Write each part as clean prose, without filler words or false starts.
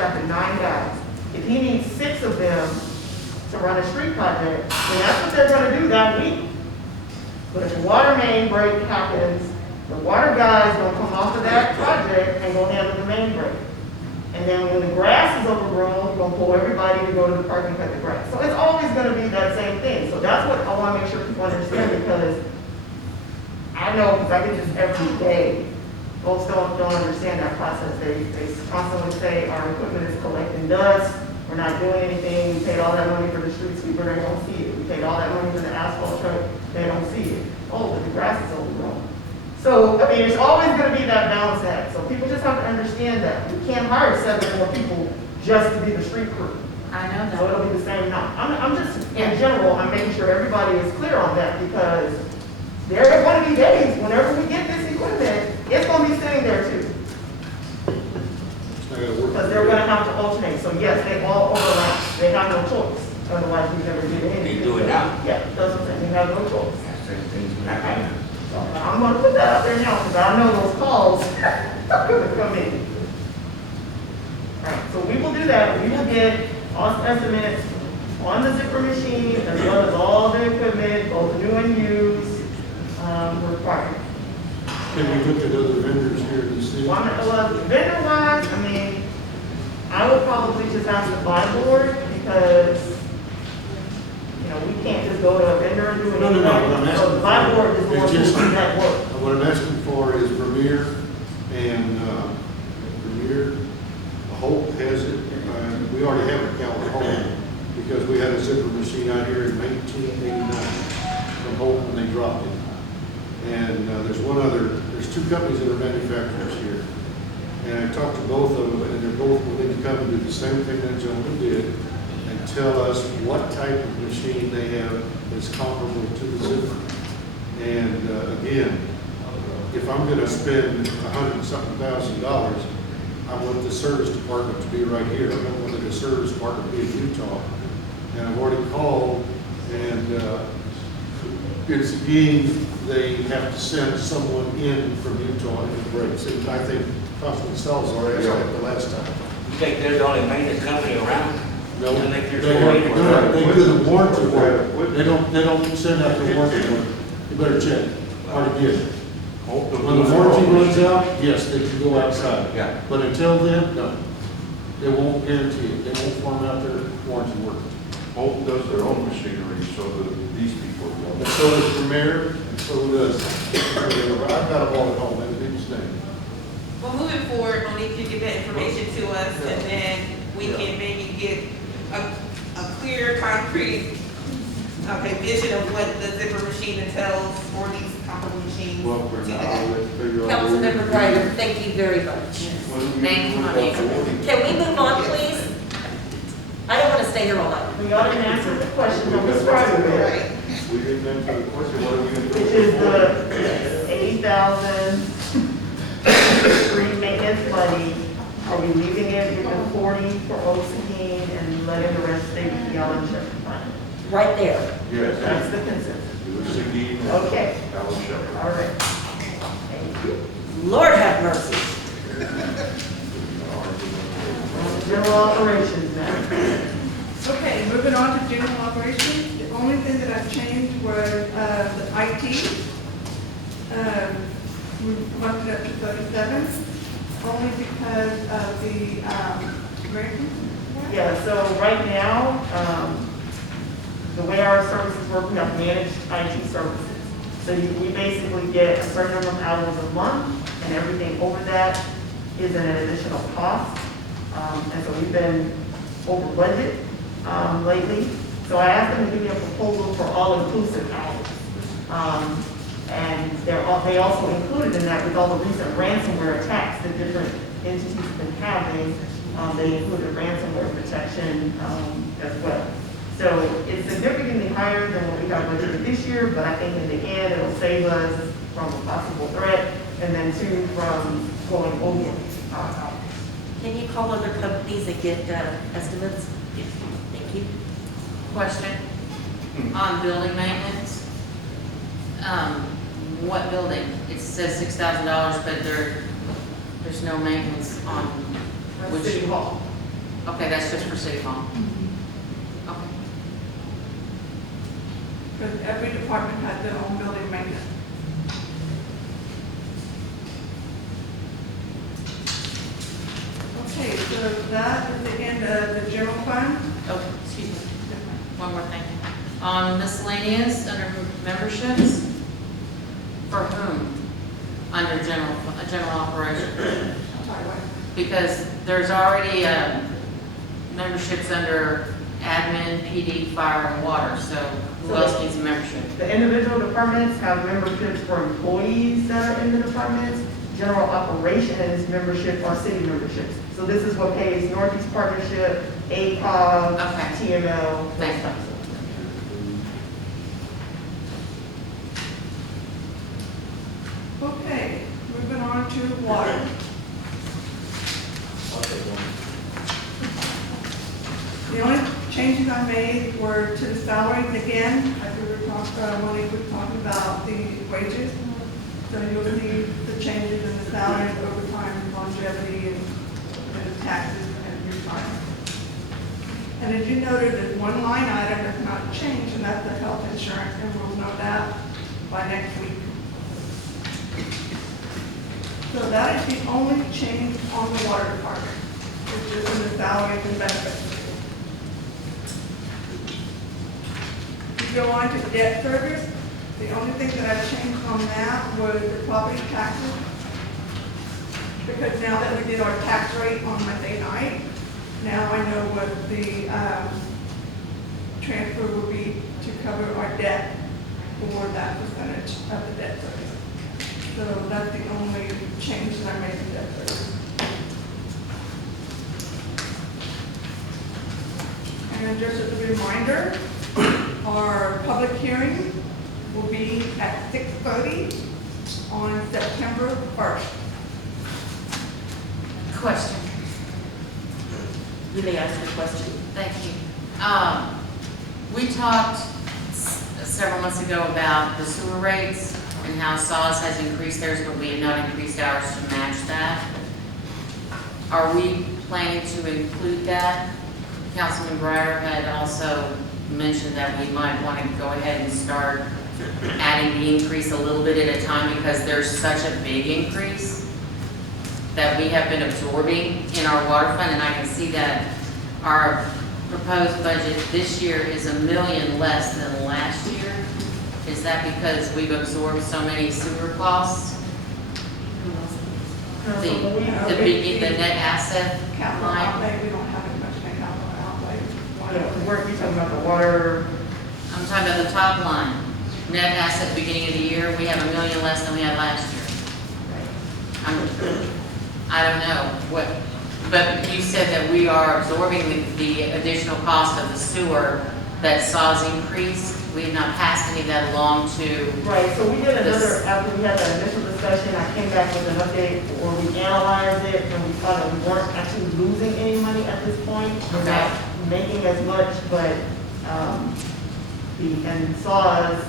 staff at 9 guys. If he needs 6 of them to run a street project, then that's what they're gonna do that week. But if a water main break happens, the water guy's gonna come off of that project and go handle the main break. And then when the grass is overgrown, we're gonna pull everybody to go to the park and cut the grass. So it's always gonna be that same thing. So that's what I wanna make sure people understand, because I know, because I get this every day. Folks don't understand that process. They constantly say our equipment is collecting dust, we're not doing anything, we paid all that money for the street sweeper, they don't see it. We paid all that money for the asphalt truck, they don't see it. Oh, but the grass is overgrown. So, I mean, it's always gonna be that balance act. So people just have to understand that. We can't hire 7 more people just to be the street crew. I know that. So it'll be the same now. I'm just, in general, I'm making sure everybody is clear on that, because there are going to be days, whenever we get this equipment, it's going to be sitting there too. Because they're going to have to alternate. So yes, they all overlap. They have no choice. Otherwise, we never did anything. You do it now. Yeah, that's what I'm saying. We have no choice. That's the things when I come. So I'm going to put that out there now, because I know those calls are going to come in. All right, so we will do that. We will get cost estimates on the zipper machine, as well as all the equipment, both new and used, required. Can we look at other vendors here in the city? Vendor-wise, I mean, I would probably just ask the buy board, because, you know, we can't just go to a vendor and do it. No, what I'm asking So the buy board is for more is just, to do that work. what I'm asking for is Vermeer and, Vermeer, Hope has it, we already have a account with Hope, because we had a zipper machine out here in 1989 from Hope when they dropped it. And there's 2 companies that are manufacturers here. And I talked to both of them, and they're both willing to come and do the same thing that gentleman did, and tell us what type of machine they have that's comparable to the zipper. And again, if I'm gonna spend $100-something thousand, I want the service department to be right here. I don't want the service department to be in Utah. And I've already called, and it's again, they have to send someone in from Utah in the breaks. And I think Councilman Salazar asked that the last time. You think they're the only maintenance company around? No, I think there's they do the warranty work. They don't send out the warranty work. You better check. Already did. When the warranty runs out, yes, they can go outside. Yeah. But until then, no. They won't guarantee it. They won't farm out their warranty work. Hope does their own machinery, so that these people will. And so does Premier, and so does, I've got them all at home, everything's name. Well, moving forward, Monique can get that information to us, and then we can maybe get a clear, concrete, vision of what the zipper machine entails for these comparable machines. Well, we're now, let's figure out. Councilmember Ryder, thank you very much. Thank you, Monique. Can we move on, please? I don't want to stay here all night. We already answered the question on this Friday, Right. We didn't answer the question, what are we gonna do? which is the 80,000 street maintenance money. Are we leaving it with the 40 for Ocean and letting the rest stay with the Allen Shepherd Fund? Right there. Yes. That's the consensus. It was Seguin and Okay. Alan Shepherd. All right. Thank you. Lord have mercy. General operations now. Okay, moving on to general operations. The only thing that I changed was the IT. We bumped it up to 37, only because of the American. Yeah, so right now, the way our services work, we have managed IT services. So we basically get a certain number of hours a month, and everything over that is an additional cost. And so we've been over budget lately. So I asked them to give me a proposal for all-inclusive hours. And they also included in that, with all the recent ransomware attacks that different entities have been having, they included ransomware protection as well. So it's significantly higher than what we got budgeted this year, but I think in the end, it'll save us from a possible threat, and then two, from going over our hours. Can you call other companies and get estimates? Thank you. Question on building maintenance. What building? It says $6,000, but there's no maintenance on which. City Hall. Okay, that's just for City Hall. Okay. Because every department has their own building maintenance. Okay, so that is the end of the general fund. Oh, excuse me. One more thing. On miscellaneous, under memberships, for whom? Under general operation? By the way. Because there's already memberships under admin, PD, fire, and water, so who else needs a membership? The individual departments have memberships for employees that are in the departments. General operations membership are city memberships. So this is what pays Northeast Partnership, ACOG, Okay. TML, those Thank you. types of. Okay, moving on to water. The only changes I made were to the salaries again, as we were talking, when we were talking about the wages. So you'll see the changes in the salaries, overtime, longevity, and the taxes and retirement. And as you noted, there's one line item that's not changed, and that's the health insurance, and we'll know that by next week. So that is the only change on the water department, which is in the salaries and benefits. If you go on to debt service, the only thing that I changed on that was the property taxes. Because now that we did our tax rate on Monday night, now I know what the transfer will be to cover our debt for that percentage of the debt service. So that's the only change that I made in debt service. And just as a reminder, our public hearing will be at 6:30 on September 1st. Question. You may ask your question. Thank you. We talked several months ago about the sewer rates and how SAWS has increased theirs, but we have not increased ours to match that. Are we planning to include that? Councilman Breyer had also mentioned that we might want to go ahead and start adding the increase a little bit at a time because there's such a big increase that we have been absorbing in our water fund, and I can see that our proposed budget this year is $1 million less than last year. Is that because we've absorbed so many sewer costs? The net asset Capital line? outlay, we don't have as much in capital outlay. Weren't you talking about the water? I'm talking about the top line. Net asset beginning of the year, we have $1 million less than we had last year. I don't know what, but you said that we are absorbing the additional cost of the sewer that SAWS increased. We have not passed any of that along to. Right, so we did another, after we had that initial discussion, I came back with an update where we analyzed it and we found that we weren't actually losing any money at this point. We're not making as much, but, and SAWS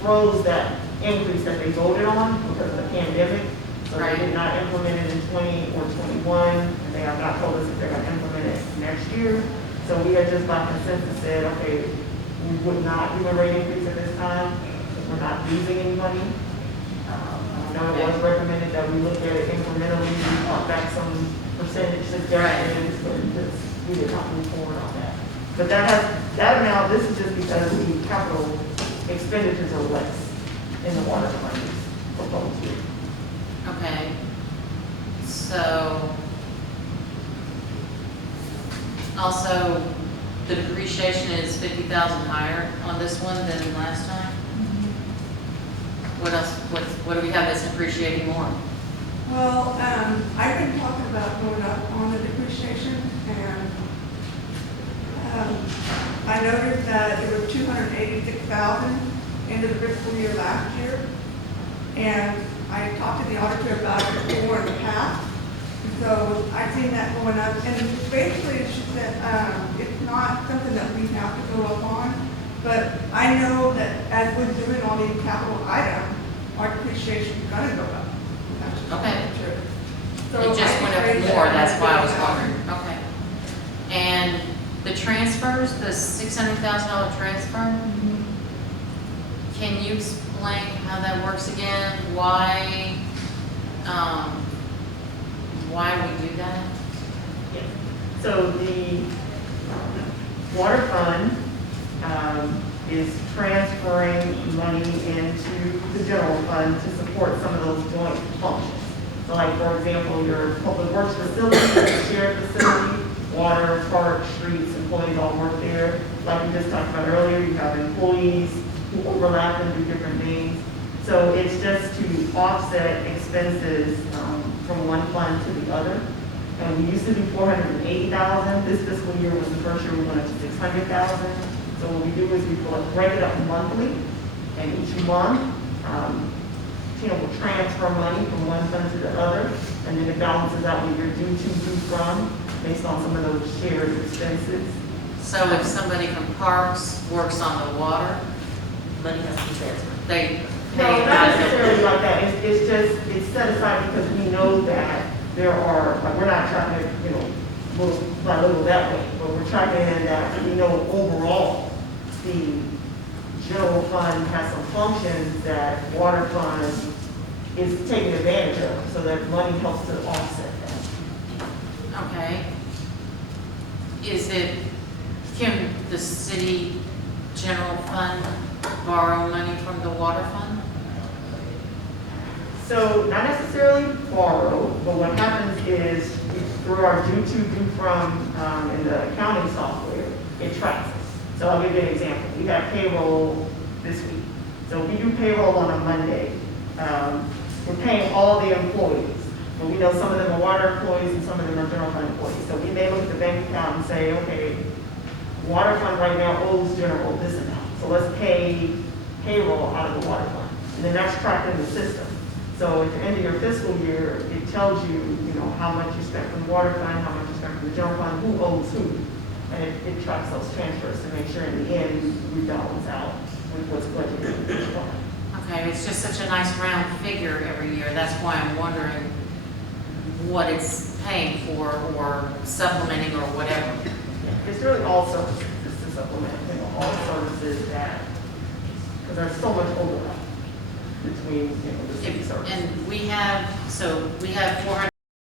froze that increase that they voted on because of the pandemic. So they did not implement it in 20 or 21, and they have not told us if they're gonna implement it next year. So we had just by consensus said, okay, we would not do a rate increase at this time, because we're not losing any money. I know it was recommended that we look at it incrementally, we brought back some percentage suggestions, but we did not move forward on that. But that amount, this is just because the capital expenditures are less in the water fund proposed here. Okay, so also the depreciation is 50,000 higher on this one than last time. What else? What do we have that's depreciating more? Well, I've been talking about going up on the depreciation, and I noticed that it was 286,000 into the fiscal year last year, and I talked to the auditor about it before in the past. So I've seen that going up, and basically she said it's not something that we have to go up on, but I know that as we're doing all these capital items, our depreciation is gonna go up. That's just Okay. true. So It just I went agree up that more, that's why I was it's going up. wondering. Okay. The transfers, the $600,000 transfer, can you explain how that works again? Why we do that? Yes. So the water fund is transferring money into the general fund to support some of those joint functions. So like, for example, your public works facility, your shared facility, water, park, streets, employees all work there. Like we just talked about earlier, you have employees who overlap and do different things. So it's just to offset expenses from one fund to the other. And we used to do 480,000. This fiscal year was the first year we went up to 600,000. So what we do is we break it up monthly, and each month, will transfer money from one fund to the other, and then it balances out what you're due to, due from, based on some of those shared expenses. So if somebody from Parks works on the water, Money has to be transferred. they No, pay not out of it. necessarily like that. It's just, it's set aside because we know that there are, like, we're not trying to, move by little that way, but we're tracking in that we know overall the general fund has some functions that water fund is taking advantage of, so that money helps to offset that. Okay. Can the city general fund borrow money from the water fund? So not necessarily borrow, but what happens is through our due to, due from in the accounting software, it tracks us. So I'll give you an example. We have payroll this week. So we do payroll on a Monday. We're paying all the employees. But we know some of them are water employees and some of them are general fund employees. So we may look at the bank account and say, okay, water fund right now owes general this amount. So let's pay payroll out of the water fund. And then that's tracked in the system. So at the end of your fiscal year, it tells you, how much you spent from the water fund, how much you spent from the general fund, who owes who. And it tracks those transfers to make sure in the end, we balance out with what's budgeted in each fund. Okay, it's just such a nice round figure every year. That's why I'm wondering what it's paying for or supplementing or whatever. It's really all services, just to supplement, all services that, because there's so much overlap between, the city services. And we have 400